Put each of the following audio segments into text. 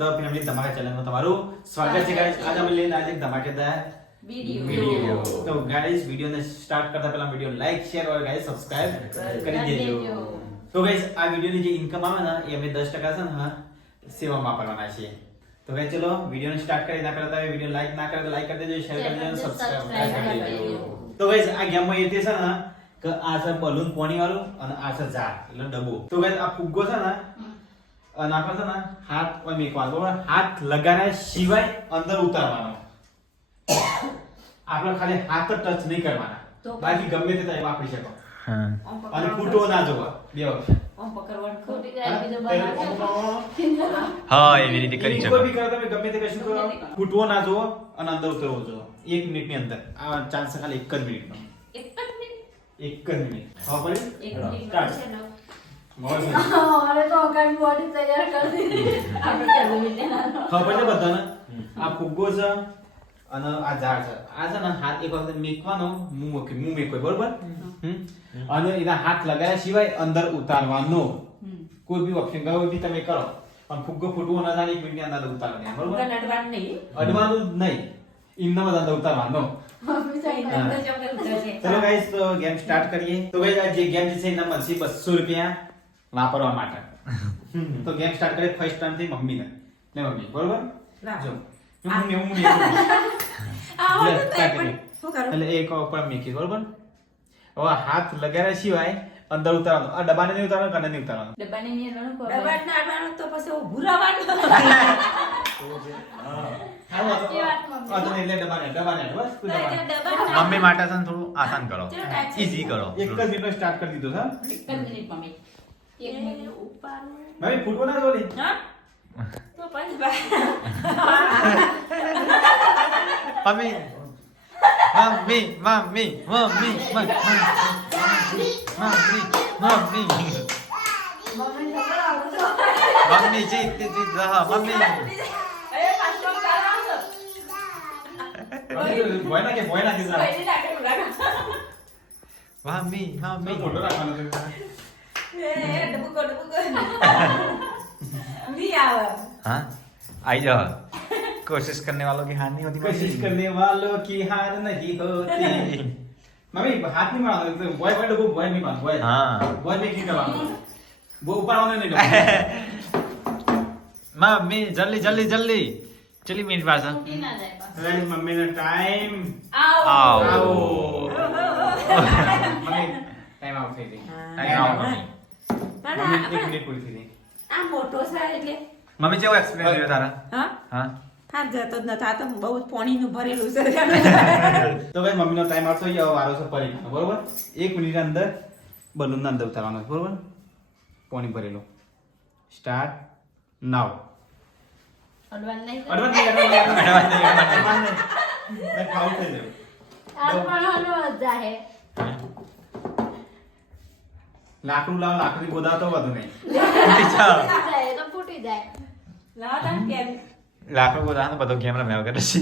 The family ધમાકા ચેનલમાં તમારું સ્વાગત છે ગાઈસ આજે અમે લઈને આજે ધમાકેદાર વીડિયો તો ગાઈસ વિડીયોને સ્ટાર્ટ કરતા પહેલા વીડિયો લાઈક શેર ઓર ગાઈસ સબસ્ક્રાઇબ કરી દેજો. તો ગાઈસ આ વિડીયોની જે ઇન્કમ આવે ને એ અમે 10% છે ને સેવામાં વાપરવાના છે તો ગાઈસ ચલો વિડીયોને સ્ટાર્ટ કરી ના પહેલા તમે વીડિયો લાઈક ના કરે તો લાઈક કરી દેજો શેર કરી દેજો સબસ્ક્રાઇબ કરી દેજો. તો ગાઈસ આ ગેમમાં એ તે છે ને કે આ છે બલૂન પોણી વાળું અને આ છે ઝાડ એટલે ડબ્બો. તો ગાઈસ આ ફુગ્ગો છે ને અને આપણે છે ને? હાથ મેકવાનો બરોબર? હાથ લગાડ્યા સિવાય અંદર ઉતારવાનો. આપણે ખાલી હાથ જ ટચ નહીં કરવાના. બાકી ગમે તે તમે વાપરી શકો. અને ફૂટો ના જોવા. બે વખત. ઓમ પકડવાનું ખોટી ખોટી જાય બીજો બનાવે હા એવી રીતે કરી શકો. બી કરો તમે ગમે તે કશું કરો. ગમે તે કરો. ફૂટવો ના જોવો અને અંદર ઉતરવો જોવો. એક મિનિટની અંદર. આ ચાન્સ ખાલી એક જ મિનિટનો. એક જ મિનિટ? એક જ મિનિટ. પડી? અરે તો અકાળ બોડી તૈયાર કરી દીધી. આપણે ચાલુ મિનિટ ખબર છે બધાને? આ ફુગ્ગો છે અને આ ઝાડ છે. આ છે ને હાથ એક વખત મેકવાનો મું મૂકી મું મેકો બરોબર? અને એના હાથ લગાવ્યા સિવાય અંદર ઉતારવાનો. કોઈ બી ઓપ્શન ગયો બી તમે કરો. પણ ફુગ્ગો ફૂટવો ના જાય એક મિનિટની અંદર ઉતારવાનો બરોબર? ફુગ્ગા નહીં. અડવાનું નહીં. જ અંદર ઉતારવાનો. ચલો ગાઈસ તો ગેમ સ્ટાર્ટ કરીએ. તો ગાઈસ આ જે ગેમ છે એના મળશે 200 રૂપિયા. વાપરવા માટે. તો ગેમ સ્ટાર્ટ કરી ફર્સ્ટ ટર્મથી મમ્મીને. ને મમ્મી બરોબર? જો. હું મે હું એટલે એક ઉપર મેકી બરોબર? હવે હાથ લગાડ્યા સિવાય અંદર ઉતારવાનું. આ ડબ્બાને નહીં ઉતારવાનું કને નહીં ઉતારવાનું? ડબ્બાને નહીં ઉતારવાનું ડબ્બાને આડવાનું તો પછી ઊભું રહેવાનું મમ્મી. માટે થોડું આસાન કરો. ઈઝી કરો. એક જ મિનિટ સ્ટાર્ટ કરી દીધો સર એક જ મિનિટ મમ્મી. એક મિનિટ ઉપર મમ્મી ફૂટવો ના જોલી હા તો પણ બા mummy mummy mummy mummy mummy mummy mummy જીત જીત રહા મમ્મી ભોય નાખે ભોય નાખે મમ્મી મમ્મી ફોટો રાખવાનો છે. એ, ડબુકો, ડબુકો. નહીં આવે. हाँ आई जाओ कोशिश करने वालों की हार नहीं होती कोशिश करने वालों की हार नहीं होती मम्मी हाथ नहीं मारना तो बॉय बॉय डबो बॉय नहीं मार बॉय हाँ बॉय में की करवाना वो ऊपर आने नहीं डबो मम्मी जल्दी जल्दी जल्दी चली मेरी पास તૂટી ના જાય પાછું. अरे मम्मी ने टाइम આવો. आओ आओ मम्मी टाइम आउट થઈ ગઈ टाइम आओ मम्मी પણ મમ્મી આ- એક મિનિટ પૂરી થઈ આ મોટો છે એટલે મમ્મી કેવો એક્સપિરિયન્સ રહ્યો તારા? હા? હા? હા જતો જ નથી આ તો બહુ પોણીનું ભરેલું છે. તો ભાઈ મમ્મીનો ટાઈમ આવતો થઈ વારો છે પરીક્ષાનો બરોબર? એક મિનિટ અંદર બલૂન અંદર ઉતારવાનો છે બરોબર? પાણી ભરેલું. સ્ટાર્ટ નાવ અડવાન નહીં. અડવાન નહીં અડવાન નહીં અડવાન નહીં અડવાન્સ નહીં મેં ખાવું થઈ ગયું અડવાનું જ જાહે. લાકડું લાવ લાકડી ગોદાતો વધુ નહીં. ફૂટી જાય, તો ફૂટી જાય. લાવો કેમ? લાકડું બધા બધો ગેમ રમ્યા વગર છે.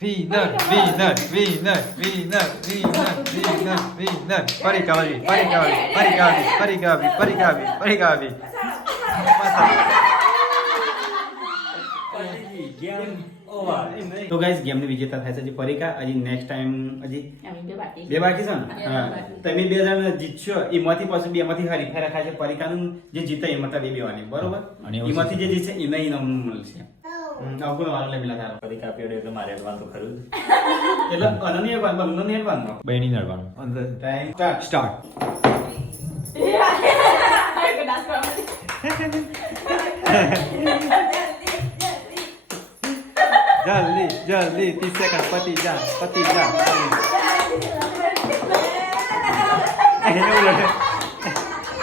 Winner winner winner winner winner winner winner ફરી કાવી ફરી કાવી ફરી કાવી ફરી કાવી ફરી કાવી ફરી કાવી તો ગાઈસ ગેમની વિજેતા થાય છે હજી પરીકા હજી નેક્સ્ટ ટાઈમ હજી બે બાકી. બે છે ને? હા. તમે બે જણ જીતશો એમાંથી પાછું બે એમાંથી હરીફાઈ રખાય છે પરીકાનું જે જીતે એ મતલબ એ બેવાની બરોબર? એમાંથી જે જીતશે એને ઇનામ મળશે. હમ, અવગુણ વાળો મારે અડવાનું તો ખરું. એટલે અનન્ય બલૂન નહીં બાંધનો બહેની નડવાનું ટાઈમ સ્ટાર્ટ સ્ટાર્ટ જલ્દી ત્રીસ સેકન્ડ પતી જા પતી જા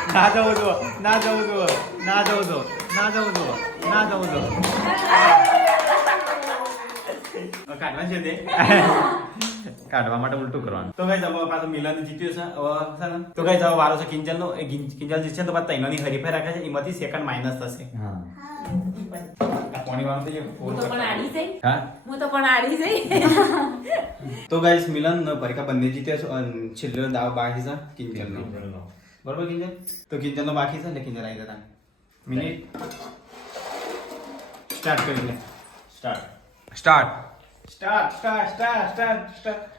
ના જવું જો ના જવું જો ના જવું જો ના જવું જો ના જવું જો કાઢવા છે તે કાઢવા માટે ઉલટું કરવાનું તો ગાઈસ હવે પાછો મિલન જીત્યું છે હવે તો ગાઈસ હવે વારો છે કિંજલનો એ કિંજલ જીતશે તો પાછા તૈનોની હરીફાઈ રાખે છે એમાંથી સેકન્ડ માઇનસ થશે હા વાળો તો જે હું તો પણ આડી જઈ. હા? હું તો પણ આડી જઈ. તો ગાઈસ મિલન પરીક્ષા બંને જીત્યા છે અને છેલ્લો દાવ બાકી છે કિંજલનો. બરોબર કિંજલ? તો કિંજલનો બાકી છે એટલે કિંજલ આવી જતા? મિનિટ. સ્ટાર્ટ કરી લે start start start start start start start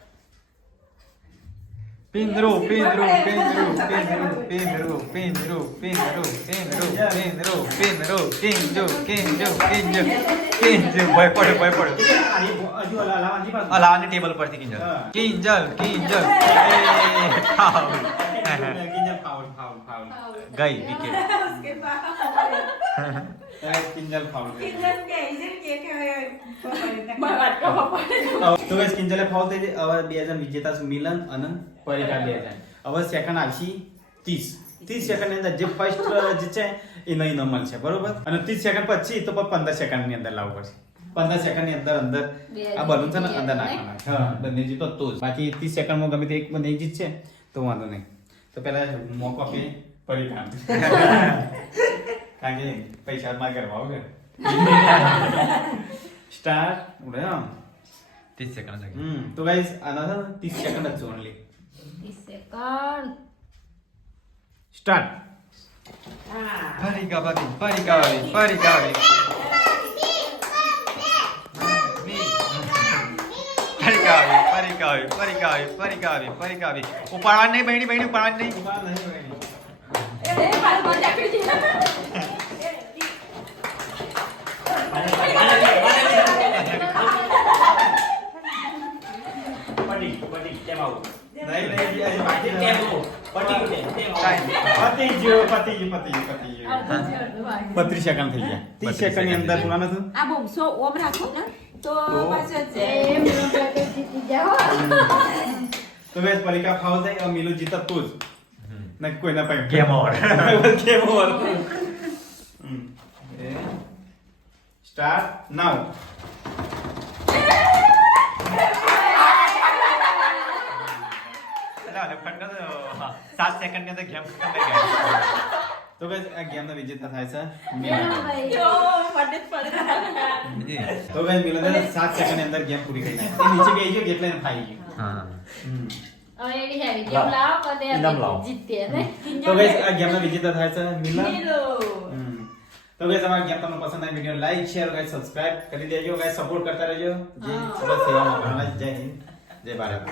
પિંદરું પિંદરું પિંદરું પિંદરું પિંદરું પિંદરું પિંદરું પિંદરું પિંદરું પિંદરું કિંજુ કિંજુ કિંજુ કિંજુ ભય પડે ભય પડે લાવાની ટેબલ પરથી કિંજલ. કિંજલ કિંજલ. કિંજલ ફાઉલ ગઈ વિકેટ કિંજલ ફાઉલ વાટકામાં પડે. તો ગાઈસ કિંજલે ફાઉલ થઈ જાય. હવે બે જણ વિજેતા છે. મિલન અને પરિકા બે જણ હવે સેકન્ડ આવશે ત્રીસ. ત્રીસ સેકન્ડ અંદર જે ફર્સ્ટ જે છે એ નહીં નોર્મલ છે. બરોબર? અને ત્રીસ સેકન્ડ પછી તો પણ પંદર સેકન્ડની અંદર લાવવું પડશે. પંદર સેકન્ડની અંદર અંદર આ બલૂન છે ને અંદર નાખવાના. હા બંને જીતો તો જ. બાકી ત્રીસ સેકન્ડમાં ગમે તે એક બંને જીતશે તો વાંધો નહીં. તો પહેલા મોકો આપીએ પરિકા કારણ કે પૈસા માં કરવા વગર स्टार्ट उड़े तीस सेकंड हम्म तो गाइस आना था तीस सेकंड अच्छे ओनली तीस सेकंड स्टार्ट भारी का भारी भारी का भारी भारी का भारी પરિકાવી પરિકાવી પરિકાવી પરિકાવી ઉપાડવાની નહીં બહેણી બહેણી ઉપાડવાની નહીં ઉપાડવાની નહીં પટી બત્રીસ સેકન્ડ થઈ ગયા. ત્રીસ સેકન્ડની અંદર બોલાનો છું આ બોમ સો ઓમ રાખો ને તો તો? વેસ પરીક્ષા ફાવ જાય મિલુ જીતત તું જ. ને કોઈના પાસે. Game over game over start now સાત સેકન્ડની અંદર ગેમ તો બસ આ ગેમ નો વિજેતા થાય છે તો બસ મિલન સાત સેકન્ડની અંદર ગેમ પૂરી કરી નાખી. નીચે ગઈ ગયો એટલે ફાઈ ગયું. હા. તો ગેમ નો વિજેતા થાય છે મિલન. તો ગાઈસ અમારી ગેમ તમને પસંદ આવે video like share guys subscribe કરી દેજો ગાઈસ સપોર્ટ કરતા રહેજો. જય. બસ સેવામાં આપણા જય હિન્દ. જય ભારત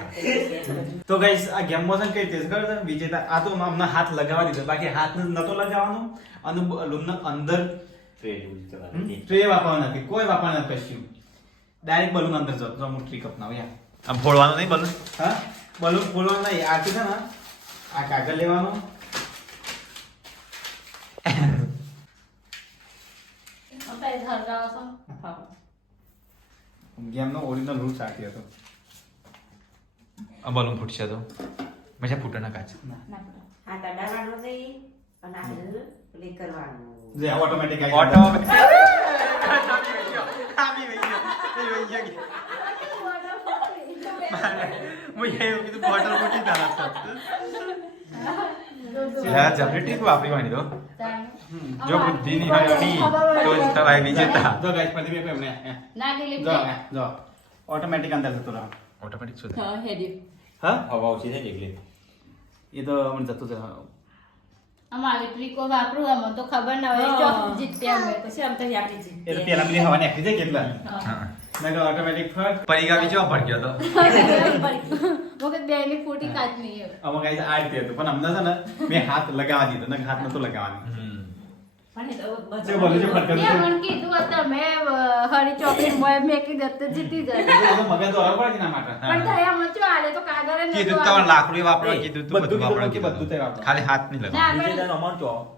તો ગાઈસ આ ગેમમાં કઈ રીતે ખબર વિજેતા આ તો અમને હાથ લગાવવા દીધો. બાકી હાથ નતો લગાવવાનો. અને બલૂન અંદર ટ્રે વાપરવા નથી. કોઈ વાપરવા નથી કશું ડાયરેક્ટ બલૂન અંદર જતો તો અમુક ટ્રીક અપનાવ યાર આમ ફોડવાનો નહીં બલૂન હા? બલૂન ફોડવાનો નહીં. આ છે ને આ કાગળ લેવાનો. બતાવો છો ગેમનો ઓરિજિનલ રૂલ સાચી હતો. આ બલૂન ફૂટશે તો. મજા ફૂટે ના. કાચ હા દાદા વાળો છે અને આ પ્લે કરવાનું. જે ઓટોમેટિક આવી ઓટોમેટિક આવી ગયો. આવી ગયો મુझे એવું કીધું બોટલ ફૂટી તારા તો યાર જબરી ટીપ વાપરી વાણી તો. જો બુદ્ધિની હોયની તો. જ તવાય વિજેતા જો ગાઈસ પછી મેં એમને ના ડિલીટ જો જો. ઓટોમેટિક અંદર જતો રહો. ઓટોમેટિક શું હા, હેડી. હા? હવા ઓછી થઈ એટલે. એ તો મને જતું અમારી ટ્રીકો વાપરું તો ખબર ના હોય. હા. જીત્યા અમે પછી આમ તો આપણી જીત. એ તો પેલા બધી હવા નાખી દે કેટલા મેં તો ઓટોમેટિક ફટ. પરિગા બીજો ભડક્યો તો? મગજ બે ની ફૂટી કાચ નહીં આમાં ગાઈસ આ રીતે હતું. પણ અમને છે ને મેં હાથ લગાવવા દીધો. ને હાથ નતો લગાવવાનો. ખાલી હાથ નહીં ના, લગાવ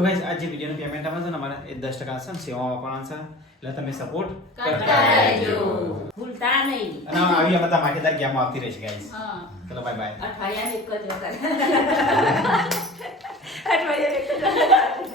તો ગાઈસ આ જે વિડિયોનું પેમેન્ટ આવે છે ને અમારે એ 10% છે ને સેવા વાપરવાનું છે. એટલે તમે સપોર્ટ કરતા રહેજો. ભૂલતા નહીં. અને આવી આ બધા માટેદાર ગેમો આવતી રહેશે ગાઈસ હા. ચલો બાય બાય અઠવાડિયા એક જ વખત. અઠવાડિયા એક જ વખત.